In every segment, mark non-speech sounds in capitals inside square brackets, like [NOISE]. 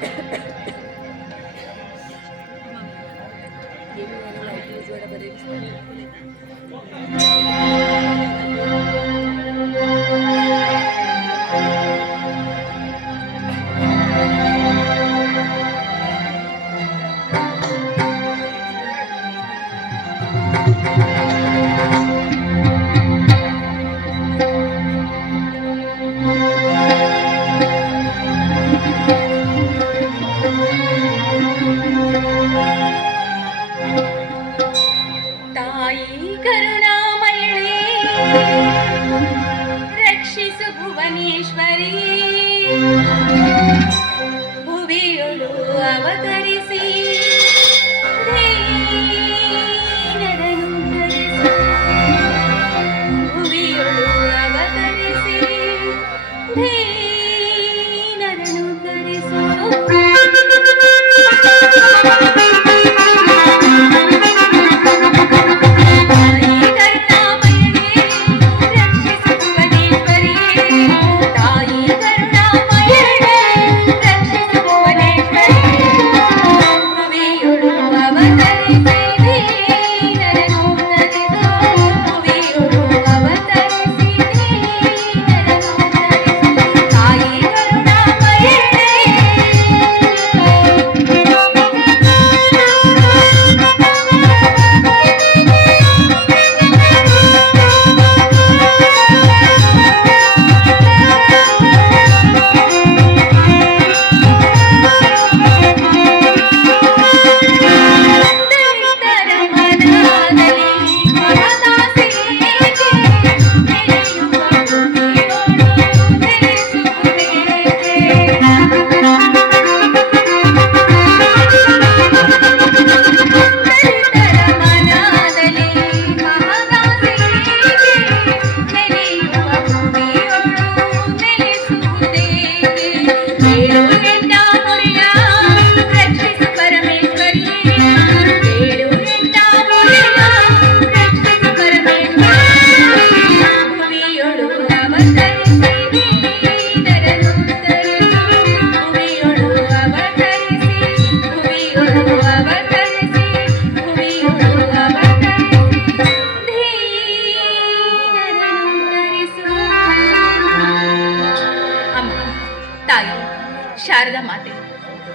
ತಾಯಿ [COUGHS] [COUGHS] [COUGHS]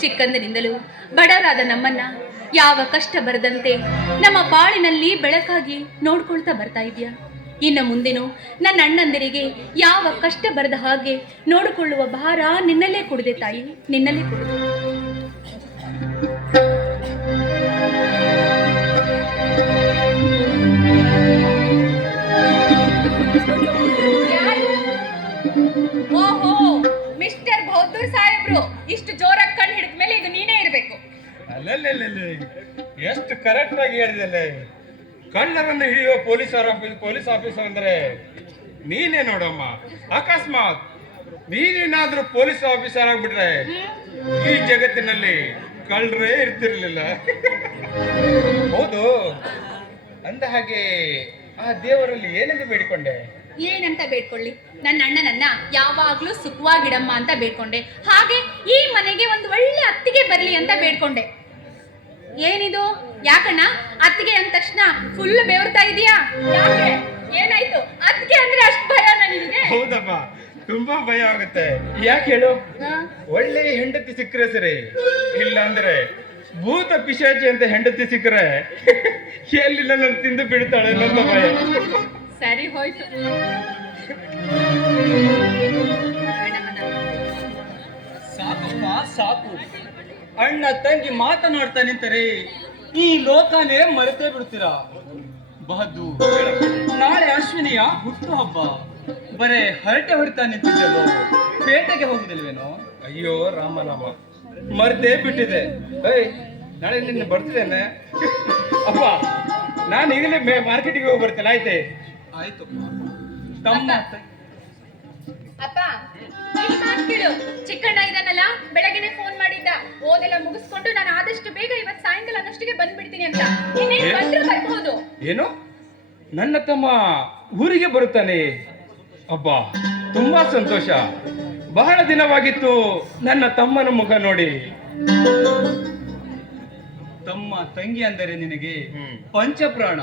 ಚಿಕ್ಕಂದಿನಿಂದಲೂ ಬಡವರಾದ ನಮ್ಮನ್ನ ಯಾವ ಕಷ್ಟ ಬರದಂತೆ ನಮ್ಮ ಬಾಳಿನಲ್ಲಿ ಬೆಳಕಾಗಿ ನೋಡ್ಕೊಳ್ತಾ ಬರ್ತಾ ಇದೆಯಾ ಇನ್ನು ಮುಂದೆನೂ ನನ್ನ ಅಣ್ಣಂದಿರಿಗೆ ಯಾವ ಕಷ್ಟ ಬರದ ಹಾಗೆ ನೋಡಿಕೊಳ್ಳುವ ಭಾರ ನಿನ್ನಲ್ಲೇ ಕುಡಿದೆ ತಾಯಿ, ನಿನ್ನಲ್ಲೇ ಕುಡಿದೆ. ಓಹೋ, ಮಿಸ್ಟರ್ ಬಹದ್ದೂರ್ ಸಾಹೇಬ್ರು, ಇಷ್ಟು ಜೋರಾಗಿ ಅಲ್ಲಲ್ಲಲ್ಲಿ ಎಷ್ಟು ಕರೆಕ್ಟ್ ಆಗಿ ಹೇಳಿದಲ್ಲ. ಕಳ್ಳರನ್ನು ಹಿಡಿಯುವ ಪೊಲೀಸ್ ಪೊಲೀಸ್ ಆಫೀಸರ್ ಅಂದ್ರೆ ನೀನೇ ನೋಡಮ್ಮ. ಅಕಸ್ಮಾತ್ ನೀನೇನಾದ್ರೂ ಪೊಲೀಸ್ ಆಫೀಸರ್ ಆಗ್ಬಿಟ್ರೆ ಈ ಜಗತ್ತಿನಲ್ಲಿ ಕಳ್ಳರೇ ಇರ್ತಿರ್ಲಿಲ್ಲ. ಹೌದು. ಅಂದ ಹಾಗೆ ಆ ದೇವರಲ್ಲಿ ಏನೆಂದು ಬೇಡಿಕೊಂಡೆ? ಏನಂತ ಬೇಡ್ಕೊಳ್ಳಿ? ನನ್ನ ಅಣ್ಣನನ್ನ ಯಾವಾಗ್ಲೂ ಸುಖವಾಗಿಡಮ್ಮ ಅಂತ ಬೇಡ್ಕೊಂಡೆ. ಹಾಗೆ ಈ ಮನೆಗೆ ಒಂದು ಒಳ್ಳೆ ಅತ್ತಿಗೆ ಬರಲಿ ಅಂತ ಬೇಡ್ಕೊಂಡೆ. ಏನಿದು? ಯಾಕಣ್ಣ? ಅತ್ತಿಗೆ ಅಂದ ತಕ್ಷಣ ಫುಲ್ ಬೆವರ್ತಾ ಇದೀಯಾ? ಯಾಕೆ? ಏನಾಯ್ತು? ಅತ್ತಿಗೆ ಅಂದ್ರೆ ಅಷ್ಟು ಭಯ ನನಗೆ? ಹೌದಪ್ಪ ತುಂಬಾ ಭಯ ಆಗುತ್ತೆ. ಯಾಕೆ ಹೇಳು? ಒಳ್ಳೆ ಹೆಂಡತಿ ಸಿಕ್ಕರೆ ಸರಿ. ಇಲ್ಲ ಅಂದ್ರೆ ಭೂತ ಪಿಶಾಚಿ ಅಂತ ಹೆಂಡತಿ ಸಿಕ್ಕರೆ ಎಲ್ಲಿಲ್ಲ ನನ್ನ ತಿಂದು ಬಿಡ್ತಾಳೆ ನನ್ನ ಭಯ. ಸರಿ ಹೋಯ್ತು. ಸಾಕು ಸಾಕು. ಅಣ್ಣ ತಂಗಿ ಮಾತನಾಡ್ತಾ ನಿಂತರೆ ಈ ಲೋಕನೇ ಮರೆತೇ ಬಿಡ್ತೀರಾ? ಬಹದ್ದು ನಾಳೆ ಅಶ್ವಿನಿಯ ಹುಟ್ಟು ಹಬ್ಬ. ಬರೇ ಹರಟೆ ಹೊಡಿತಾ ನಿಂತಿದ್ದೆವೋ ಪೇಟೆಗೆ ಹೋಗುದಿಲ್ವೇನೋ? ಅಯ್ಯೋ ರಾಮನಾಮ ಮರೆತೇ ಬಿಟ್ಟಿದೆ. ಏಯ್ ನಾಳೆ ನಿನ್ನ ಬರ್ತಿದ್ದೇನೆ. ಅಪ್ಪ ನಾನು ಈಗಲೇ ಮಾರ್ಕೆಟಿಗೆ ಹೋಗಿ ಬರ್ತೇನೆ ಆಯ್ತೆ? ಆಯ್ತು ತಮ್ಮ ಅಪ್ಪ ಮಾತ್ ಕೇಳು. ಚಿಕ್ಕಣ್ಣ ಇದಾನಲ್ಲ ಬೆಳಗ್ಗೆನೆ ಫೋನ್ ಮಾಡಿದ್ದ. ಓದೆಲ್ಲ ಮುಗಿಸ್ಕೊಂಡು ನಾನು ಆದಷ್ಟು ಬೇಗ ಇವತ್ತು ಸಾಯಂಕಾಲ ಅನ್ನಷ್ಟಕ್ಕೆ ಬಂದ್ಬಿಡ್ತೀನಿ ಅಂತ. ಇನ್ನೇನು ಏ? ಬಂದ್ರು ಬರ್ಬೋದು. ಏನು? ನನ್ನ ತಮ್ಮ ಊರಿಗೆ ಬರುತ್ತಾನೆ. ಅಬ್ಬಾ ತುಂಬಾ ಸಂತೋಷ. ಬಹಳ ದಿನವಾಗಿತ್ತು ನನ್ನ ತಮ್ಮನ ಮುಖ ನೋಡಿ. ತಮ್ಮ ತಂಗಿ ಅಂದರೆ ನಿನಗೆ ಪಂಚಪ್ರಾಣ.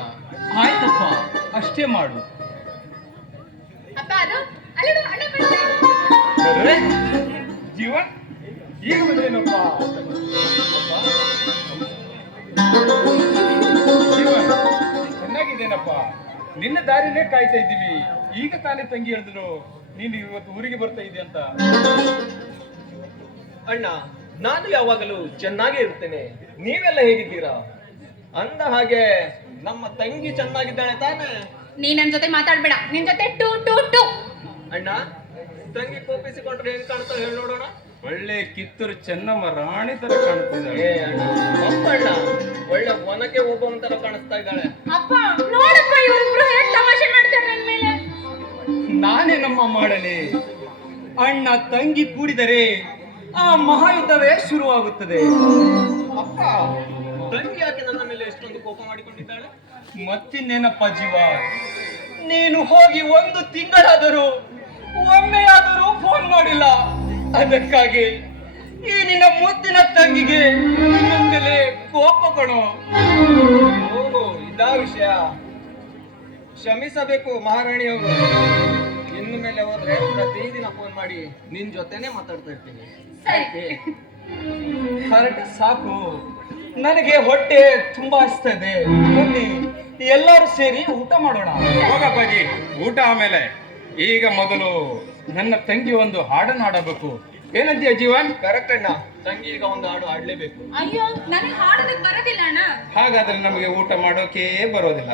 ಆಯ್ತಪ್ಪ ಅಷ್ಟೇ ಮಾಡು. ಅಪ್ಪ ಅದು ಅಲ್ಲಿ ಜೀವ ಈಗ ಜೀವ ಚೆನ್ನಾಗಿದ್ದೇನಪ್ಪ. ನಿನ್ನ ದಾರಿನೇ ಕಾಯ್ತಾ ಇದ್ದೀವಿ. ಈಗ ತಾನೇ ತಂಗಿ ಹೇಳಿದ್ರು ನೀನು ಇವತ್ತು ಊರಿಗೆ ಬರ್ತಾ ಇದ್ದೆ ಅಂತ. ಅಣ್ಣ ನಾನು ಯಾವಾಗಲೂ ಚೆನ್ನಾಗೇ ಇರ್ತೇನೆ. ನೀವೆಲ್ಲ ಹೇಗಿದ್ದೀರಾ? ಅಂದ ಹಾಗೆ ನಮ್ಮ ತಂಗಿ ಚೆನ್ನಾಗಿದ್ದಾಳೆ ತಾನೇ. ನೀ ನನ್ ಜೊತೆ ಮಾತಾಡ್ಬೇಡ. ನಿನ್ ಜೊತೆ ಟೂ ಟೂ ಟೂ. ಅಣ್ಣ ತಂಗಿ ಕೋಪಿಸಿಕೊಂಡ್ರೆ ಹೆಂಗ್ ಕಾಣ್ತಾಳೆ ಹೇಳಿ ನೋಡೋಣ. ಒಳ್ಳೆ ಕಿತ್ತೂರು ಚೆನ್ನಮ್ಮ ರಾಣಿ ತರ ಕಾಣ್ತಿದ್ದಾಳೆ. ಒಳ್ಳೆ ಒನಕೆ ಒಬ್ಬವನ್ ತರ ಕಾಣಿಸ್ತಾ ಇದ್ದಾಳೆ. ಅಪ್ಪ ನೋಡಪ್ಪ ಇವರಿಬ್ರು ಹೇಗ್ ತಮಾಷೆ ಮಾಡ್ತಾರೆ ನನ್ನ ಮೇಲೆ? ನಾನೇ ನಮ್ಮ ಮಾಡಲಿ. ಅಣ್ಣ ತಂಗಿ ಕೂಡಿದರೆ ಆ ಮಹಾಯುದ್ಧವೇ ಶುರುವಾಗುತ್ತದೆ. ಅಪ್ಪ ತಂಗಿ ಯಾಕೆ ನನ್ನ ಮೇಲೆ ಎಷ್ಟೊಂದು ಕೋಪ ಮಾಡಿಕೊಂಡಿದ್ದಾಳೆ? ಮತ್ತಿನ್ನೇನಪ್ಪ ಜೀವ? ನೀನು ಹೋಗಿ ಒಂದು ತಿಂಗಳಾದರೂ ಒಮ್ಮೆಯಾದರೂ ಫೋನ್ ಮಾಡಿಲ್ಲ. ಅದಕ್ಕಾಗಿ ಈ ನಿನ್ನ ಮುತ್ತಿನ ತಂಗಿಗೆ ಕೋಪಗಳು ಕೋಪ ಕಣೋ. ಓಹೋ ಇದಾ ವಿಷಯ. ಕ್ಷಮಿಸಬೇಕು ಮಹಾರಾಣಿಯವರು ಇನ್ನು ಮೇಲೆ ಹೋದ್ರೆ ಪ್ರತಿದಿನ ಫೋನ್ ಮಾಡಿ ನಿನ್ ಜೊತೆನೆ ಮಾತಾಡ್ತಾ ಇರ್ತೀನಿ. ಸರಿ. ಹರಟೆ ಸಾಕು. ನನಗೆ ಹೊಟ್ಟೆ ತುಂಬಾ ಹಸ್ತದೆ ಬನ್ನಿ ಎಲ್ಲರೂ ಸೇರಿ ಊಟ ಮಾಡೋಣ. ಹೋಗಪ್ಪಾಜಿ ಊಟ ಆಮೇಲೆ. ಈಗ ಮೊದಲು ನನ್ನ ತಂಗಿ ಒಂದು ಹಾಡನ್ನು ಹಾಡಬೇಕು. ಏನಂತೀಯ ಜೀವನ್? ಕರೆಕ್ಟ್ ಅಣ್ಣ. ತಂಗಿ ಈಗ ಒಂದು ಹಾಡು ಹಾಡಲೇಬೇಕು. ಅಯ್ಯೋ ನನಗೆ ಹಾಡೋದಕ್ಕೆ ಬರೋದಿಲ್ಲ ಅಣ್ಣ. ಹಾಗಾದ್ರೆ ನಮಗೆ ಊಟ ಮಾಡೋಕೆ ಬರೋದಿಲ್ಲ.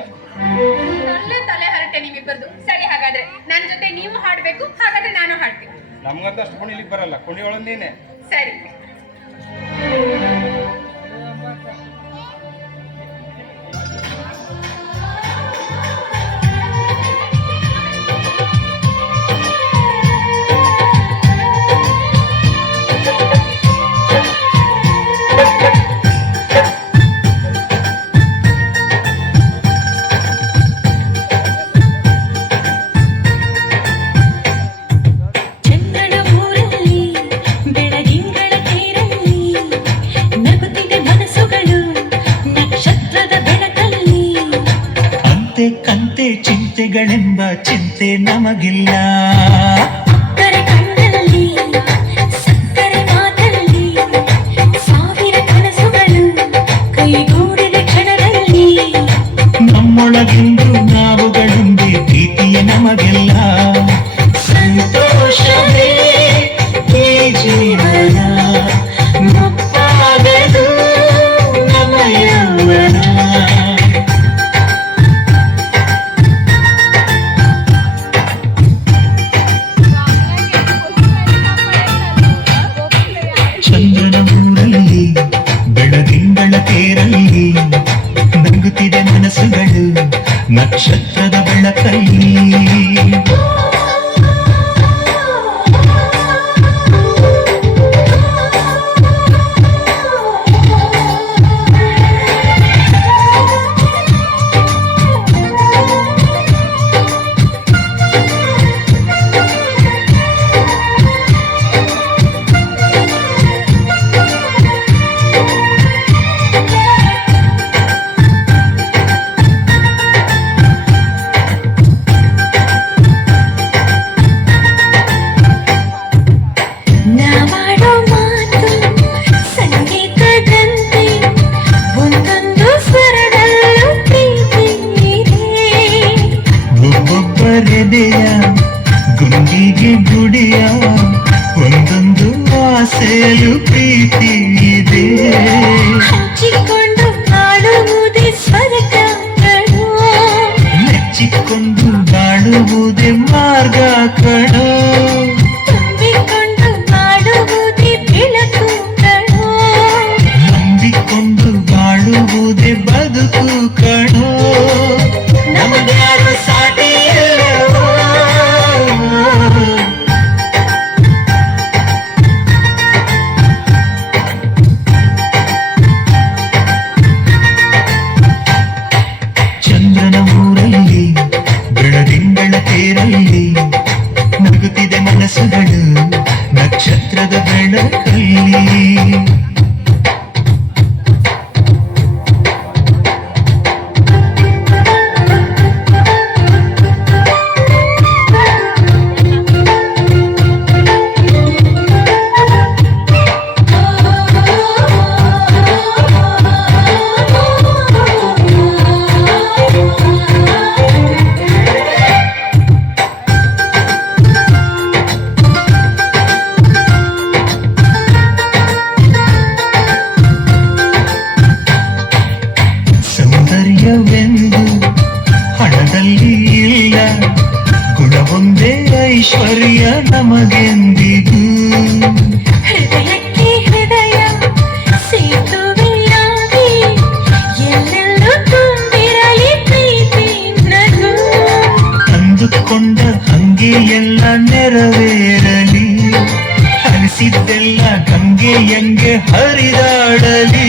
ನಲ್ಲೇ ತಲೆ ಹರಟೆ ನಿಮ್ಮಿಬ್ಬರದು. ಸರಿ ಹಾಗಾದ್ರೆ ನನ್ನ ಜೊತೆ ನೀವು ಹಾಡಬೇಕು ಹಾಗಾದ್ರೆ ನಾನು ಹಾಡ್ತೀನಿ. ನಮ್ಗಂತ ಅಷ್ಟು ಕುಣಿಲಿಕ್ಕೆ ಬರಲ್ಲ ಕುಣಿಯೋಳು ನೀನೆ ಸರಿ. ಚಿಂತೆಗಳೆಂಬ ಚಿಂತೆ ನಮಗಿಲ್ಲ. Shit. ಮೆಚ್ಚಿಕೊಂಡು ಬಾಳುವುದೇ ಮಾರ್ಗ ಕಣ ತುಂಬಿಕೊಂಡು ಬಾಳುವುದೇ ನಮಗೆಂದಿಗೂ ಹೃದಯಕ್ಕೆ ಹೃದಯ ಸೇತುವೆಯಾಗಿ ಎಲ್ಲೆಲ್ಲೂ ತುಂಬಿರಲಿ ಪ್ರೀತಿ ನಗು ಅಂದುಕೊಂಡ ಹಂಗೆ ಎಲ್ಲ ನೆರವೇರಲಿ ಅನಿಸಿದ್ದೆಲ್ಲ ಗಂಗೆ ಹಂಗೆ ಹರಿದಾಡಲಿ